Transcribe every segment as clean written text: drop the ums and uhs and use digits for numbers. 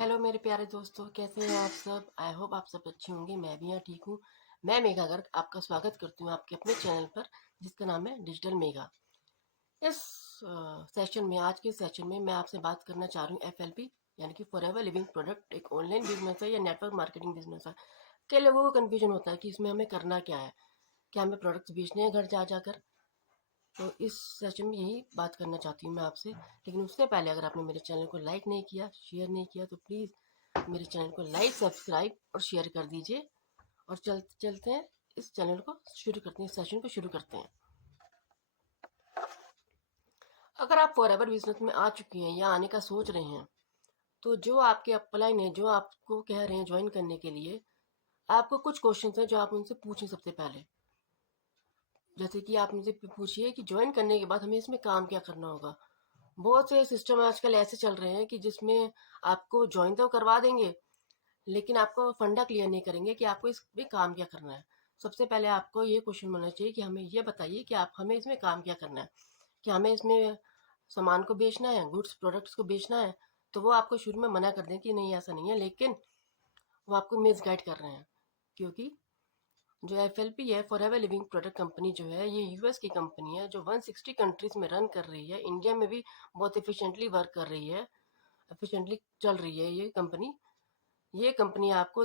Hello मेरे प्यारे दोस्तों, कैसे हैं आप सब। आई होप आप सब अच्छे होंगे। मैं भी यहाँ ठीक हूँ। मैं मेघा गर्ग आपका स्वागत करती हूँ आपके अपने चैनल पर, जिसका नाम है डिजिटल मेघा। इस सेशन में, आज के सेशन में मैं आपसे बात करना चाह रही हूँ FLP, यानी कि फॉरएवर लिविंग प्रोडक्ट एक ऑनलाइन बिजनेस है या नेटवर्क मार्केटिंग बिजनेस है। कई लोगों को कन्फ्यूजन होता है कि इसमें हमें करना क्या है, क्या हमें प्रोडक्ट्स बेचने हैं घर जा जाकर। तो इस सेशन में यही बात करना चाहती हूँ मैं आपसे। लेकिन उससे पहले अगर आपने मेरे चैनल को लाइक नहीं किया, शेयर नहीं किया, तो प्लीज़ मेरे चैनल को लाइक, सब्सक्राइब और शेयर कर दीजिए। और चलते हैं, इस चैनल को शुरू करते हैं, इस सेशन को शुरू करते हैं। अगर आप फॉरएवर बिजनेस में आ चुके हैं या आने का सोच रहे हैं, तो जो आपके अपलाइन है, जो आपको कह रहे हैं ज्वाइन करने के लिए, आपको कुछ क्वेश्चन हैं जो आप उनसे पूछें सबसे पहले। जैसे कि आप मुझे पूछिए कि ज्वाइन करने के बाद हमें इसमें काम क्या करना होगा। बहुत से सिस्टम आजकल ऐसे चल रहे हैं कि जिसमें आपको ज्वाइन तो करवा देंगे, लेकिन आपको फंडा क्लियर नहीं करेंगे कि आपको इसमें काम क्या करना है। सबसे पहले आपको ये क्वेश्चन होना चाहिए कि हमें ये बताइए कि आप हमें इसमें काम क्या करना है। कि हमें इसमें सामान को बेचना है, गुड्स प्रोडक्ट्स को बेचना है, तो वो आपको शुरू में मना कर दें कि नहीं ऐसा नहीं है, लेकिन वो आपको मिस गाइड कर रहे हैं। क्योंकि जो FLP है, फॉरएवर लिविंग प्रोडक्ट कंपनी, जो है ये US की कंपनी है जो 160 कंट्रीज में रन कर रही है। इंडिया में भी बहुत एफिशिएंटली वर्क कर रही है, एफिशिएंटली चल रही है ये कंपनी आपको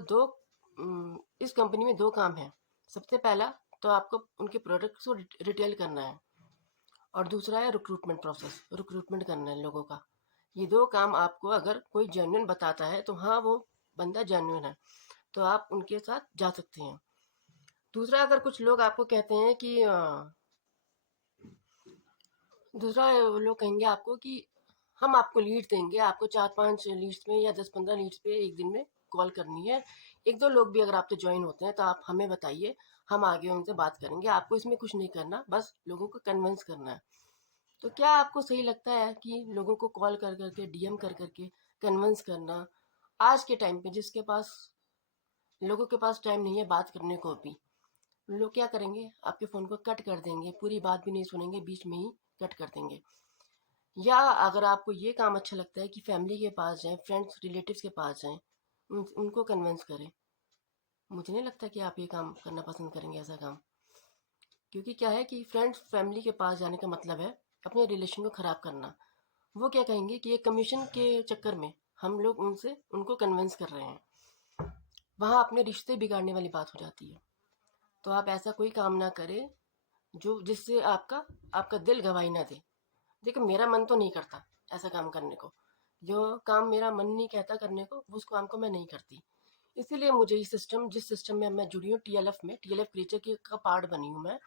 इस कंपनी में दो काम है। सबसे पहला तो आपको उनके प्रोडक्ट्स को रिटेल करना है, और दूसरा है रिक्रूटमेंट प्रोसेस, रिक्रूटमेंट करना है लोगों का। ये दो काम आपको अगर कोई जेन्युइन बताता है तो हाँ, वो बंदा जेन्युइन है, तो आप उनके साथ जा सकते हैं। दूसरा, अगर कुछ लोग आपको कहते हैं कि दूसरा लोग कहेंगे आपको कि हम आपको लीड देंगे, आपको 4-5 लीड्स में या 10-15 लीड्स पे एक दिन में कॉल करनी है। एक दो लोग भी अगर आपसे ज्वाइन होते हैं तो आप हमें बताइए, हम आगे उनसे बात करेंगे। आपको इसमें कुछ नहीं करना, बस लोगों को कन्विंस करना है। तो क्या आपको सही लगता है कि लोगों को कॉल कर करके, DM कर करके कन्विंस करना? आज के टाइम पे जिसके पास, लोगों के पास टाइम नहीं है बात करने को भी, लोग क्या करेंगे, आपके फ़ोन को कट कर देंगे, पूरी बात भी नहीं सुनेंगे, बीच में ही कट कर देंगे। या अगर आपको ये काम अच्छा लगता है कि फैमिली के पास जाएं, फ्रेंड्स रिलेटिव्स के पास जाएं, उनको कन्विंस करें, मुझे नहीं लगता कि आप ये काम करना पसंद करेंगे, ऐसा काम। क्योंकि क्या है कि फ्रेंड्स फैमिली के पास जाने का मतलब है अपने रिलेशन को ख़राब करना। वो क्या कहेंगे कि ये कमीशन के चक्कर में हम लोग उनसे उनको कन्विंस कर रहे हैं, वहाँ अपने रिश्ते बिगाड़ने वाली बात हो जाती है। तो आप ऐसा कोई काम ना करें जो जिससे आपका आपका दिल गवाही ना दे। देखो, मेरा मन तो नहीं करता ऐसा काम करने को। जो काम मेरा मन नहीं कहता करने को, उस काम को मैं नहीं करती। इसीलिए मुझे ये सिस्टम, जिस सिस्टम में मैं जुड़ी हूँ, TLF में, TLF क्रीचर की का पार्ट बनी हूँ मैं।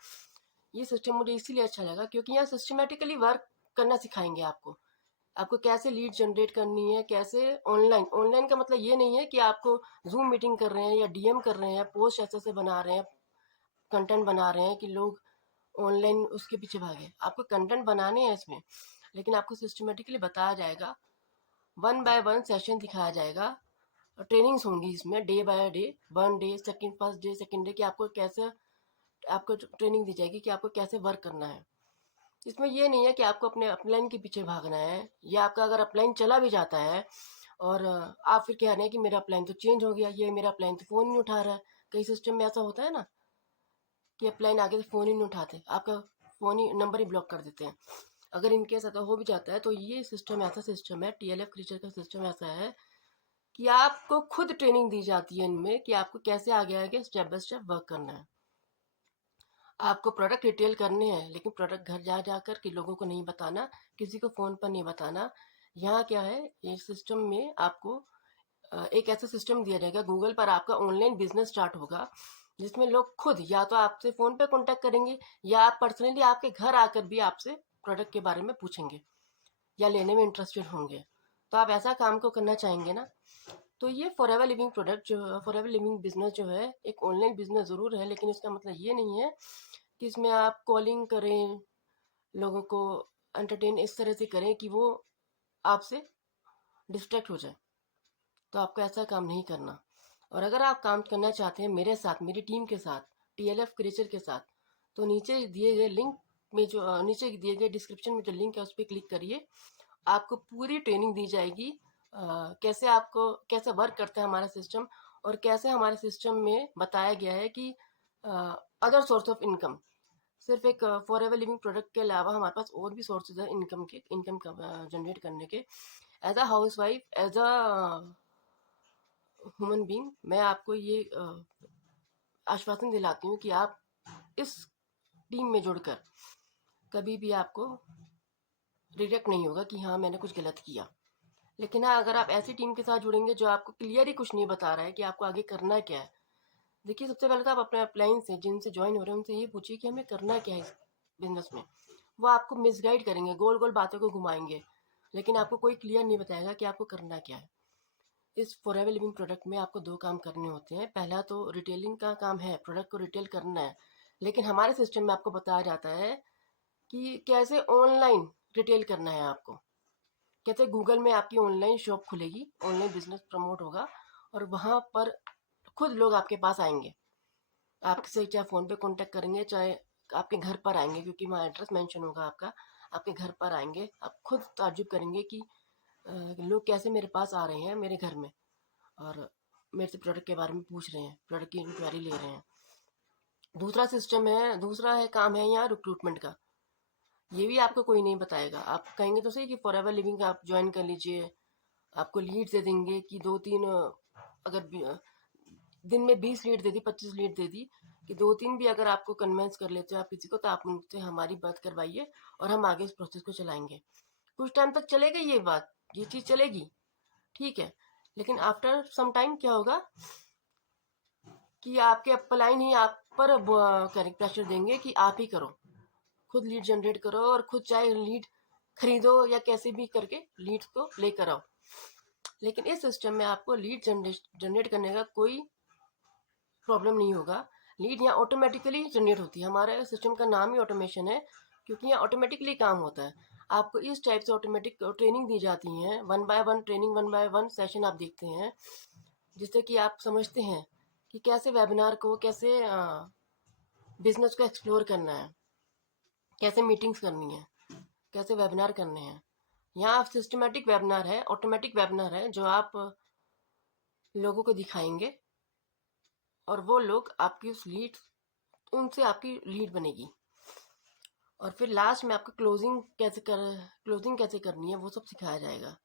ये सिस्टम मुझे इसीलिए अच्छा लगा क्योंकि यहाँ सिस्टमेटिकली वर्क करना सिखाएंगे आपको। आपको कैसे लीड जनरेट करनी है, कैसे ऑनलाइन, ऑनलाइन का मतलब ये नहीं है कि आपको जूम मीटिंग कर रहे हैं या DM कर रहे हैं, पोस्ट ऐसे ऐसे बना रहे हैं, कंटेंट बना रहे हैं कि लोग ऑनलाइन उसके पीछे भागे। आपको कंटेंट बनाने हैं इसमें, लेकिन आपको सिस्टमेटिकली बताया जाएगा, वन बाय वन सेशन दिखाया जाएगा, और ट्रेनिंग्स होंगी इसमें, day by day, 1 day, second, first day, second day, कि आपको कैसे, आपको ट्रेनिंग दी जाएगी कि आपको कैसे वर्क करना है। इसमें ये नहीं है कि आपको अपने अपलाइन के पीछे भागना है, या आपका अगर अपलाइन चला भी जाता है और आप फिर कह रहे हैं कि मेरा अपलाइन तो चेंज हो गया, ये मेरा अपलाइन तो फ़ोन नहीं उठा रहा है। कई सिस्टम में ऐसा होता है ना कि अपलाइन आगे से फ़ोन ही नहीं उठाते, आपका फ़ोन ही, नंबर ही ब्लॉक कर देते हैं। अगर इनकेस ऐसा हो भी जाता है तो ये सिस्टम, ऐसा सिस्टम है, TLF क्रीचर का सिस्टम ऐसा है कि आपको खुद ट्रेनिंग दी जाती है इनमें कि आपको कैसे आगे आगे स्टेप बाय स्टेप वर्क करना है। आपको प्रोडक्ट रिटेल करने हैं, लेकिन प्रोडक्ट घर जा जाकर के लोगों को नहीं बताना, किसी को फ़ोन पर नहीं बताना। यहाँ क्या है, ये सिस्टम में आपको एक ऐसा सिस्टम दिया जाएगा, गूगल पर आपका ऑनलाइन बिजनेस स्टार्ट होगा, जिसमें लोग खुद या तो आपसे फ़ोन पे कांटेक्ट करेंगे, या आप पर्सनली आपके घर आकर भी आपसे प्रोडक्ट के बारे में पूछेंगे या लेने में इंटरेस्टेड होंगे। तो आप ऐसा काम को करना चाहेंगे ना? तो ये फॉरएवर लिविंग प्रोडक्ट जो, फॉरएवर लिविंग बिजनेस जो है, एक ऑनलाइन बिजनेस ज़रूर है, लेकिन इसका मतलब ये नहीं है कि इसमें आप कॉलिंग करें, लोगों को एंटरटेन इस तरह से करें कि वो आपसे डिस्ट्रैक्ट हो जाए। तो आपको ऐसा काम नहीं करना। और अगर आप काम करना चाहते हैं मेरे साथ, मेरी टीम के साथ, TLF क्रीचर के साथ, तो नीचे दिए गए लिंक में जो नीचे दिए गए डिस्क्रिप्शन में जो लिंक है उस पर क्लिक करिए। आपको पूरी ट्रेनिंग दी जाएगी, कैसे वर्क करता है हमारा सिस्टम, और कैसे हमारे सिस्टम में बताया गया है कि अदर सोर्स ऑफ इनकम, सिर्फ एक फॉर एवर लिविंग प्रोडक्ट के अलावा हमारे पास और भी सोर्सेज है इनकम जनरेट करने के। As a housewife, as a human being, मैं आपको ये आश्वासन दिलाती हूँ कि आप इस टीम में जुड़कर कभी भी आपको रिग्रेट नहीं होगा कि हाँ मैंने कुछ गलत किया। लेकिन हाँ, अगर आप ऐसी टीम के साथ जुड़ेंगे जो आपको क्लियर ही कुछ नहीं बता रहा है कि आपको आगे करना क्या है। देखिए, सबसे पहले तो आप अपने अपलाइन से जिनसे ज्वाइन हो रहे हैं उनसे ये पूछिए कि हमें करना क्या है इस बिजनेस में। वो आपको मिसगाइड करेंगे, गोल गोल बातों को घुमाएंगे, लेकिन आपको कोई क्लियर नहीं बताएगा कि आपको करना क्या है। इस फॉरएवर लिविंग प्रोडक्ट में आपको दो काम करने होते हैं। पहला तो रिटेलिंग का काम है, प्रोडक्ट को रिटेल करना है। लेकिन हमारे सिस्टम में आपको बताया जाता है कि कैसे ऑनलाइन रिटेल करना है आपको। कैसे गूगल में आपकी ऑनलाइन शॉप खुलेगी, ऑनलाइन बिजनेस प्रमोट होगा, और वहाँ पर खुद लोग आपके पास आएंगे, आपसे चाहे फ़ोन पे कांटेक्ट करेंगे, चाहे आपके घर पर आएंगे, क्योंकि वहाँ एड्रेस मेंशन होगा आपका। आपके घर पर आएंगे, आप खुद ताज्जुब करेंगे कि लोग कैसे मेरे पास आ रहे हैं मेरे घर में, और मेरे से प्रोडक्ट के बारे में पूछ रहे हैं, प्रोडक्ट की इंक्वायरी ले रहे हैं। दूसरा है काम है यहाँ रिक्रूटमेंट का। ये भी आपको कोई नहीं बताएगा। आप कहेंगे तो सही कि फॉरएवर लिविंग आप ज्वाइन कर लीजिए, आपको लीड दे देंगे कि दो तीन, अगर दिन में 20 लीड दे दी, 25 लीड दे दी, कि दो तीन भी अगर आपको कन्विंस कर लेते हो आप किसी को, तो आप उनसे हमारी बात करवाइए और हम आगे इस प्रोसेस को चलाएंगे। कुछ टाइम तक चलेगा ये बात, ये चीज़ चलेगी, ठीक है। लेकिन आफ्टर सम टाइम क्या होगा कि आपके अपलाइन ही आप पर प्रेशर देंगे कि आप ही करो, खुद लीड जनरेट करो, और खुद चाहे लीड खरीदो या कैसे भी करके लीड्स को लेकर आओ। लेकिन इस सिस्टम में आपको लीड जनरेट करने का कोई प्रॉब्लम नहीं होगा। लीड यहाँ ऑटोमेटिकली जनरेट होती है। हमारे सिस्टम का नाम ही ऑटोमेशन है, क्योंकि यहाँ ऑटोमेटिकली काम होता है। आपको इस टाइप से ऑटोमेटिक ट्रेनिंग दी जाती है, one by one training, one by one session आप देखते हैं, जिससे कि आप समझते हैं कि कैसे वेबिनार को, कैसे बिजनेस को एक्सप्लोर करना है, कैसे मीटिंग्स करनी है, कैसे वेबिनार करने हैं। यहाँ सिस्टमेटिक वेबिनार है, ऑटोमेटिक वेबिनार है, जो आप लोगों को दिखाएंगे, और वो लोग आपकी उस लीड, उनसे आपकी लीड बनेगी। और फिर लास्ट में आपको क्लोजिंग कैसे करनी है वो सब सिखाया जाएगा।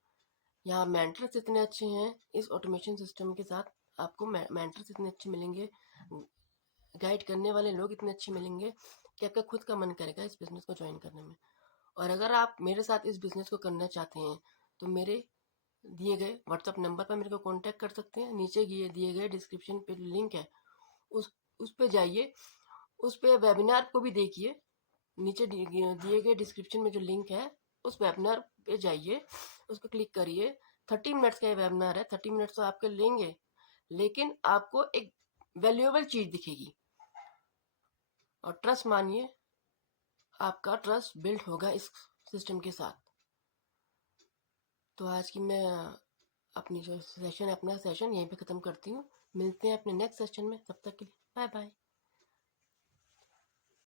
यहाँ मेंटर्स इतने अच्छे हैं इस ऑटोमेशन सिस्टम के साथ, आपको मेंटर्स इतने अच्छे मिलेंगे, गाइड करने वाले लोग इतने अच्छे मिलेंगे कि आपका खुद का मन करेगा इस बिज़नेस को ज्वाइन करने में। और अगर आप मेरे साथ इस बिज़नेस को करना चाहते हैं तो मेरे दिए गए व्हाट्सअप नंबर पर मेरे को कांटेक्ट कर सकते हैं। नीचे दिए गए डिस्क्रिप्शन पे लिंक है, उस पे जाइए, उस पे वेबिनार को भी देखिए। नीचे दिए गए डिस्क्रिप्शन में जो लिंक है, उस वेबिनार पे जाइए, उस पर क्लिक करिए। 30 मिनट्स का ये वेबिनार है, 30 मिनट्स तो आपके लेंगे, लेकिन आपको एक वैल्यूएबल चीज़ दिखेगी। और ट्रस्ट मानिए, आपका ट्रस्ट बिल्ड होगा इस सिस्टम के साथ। तो आज की मैं अपनी जो सेशन है, अपना सेशन यहीं पे ख़त्म करती हूँ। मिलते हैं अपने नेक्स्ट सेशन में, तब तक के लिए बाय बाय।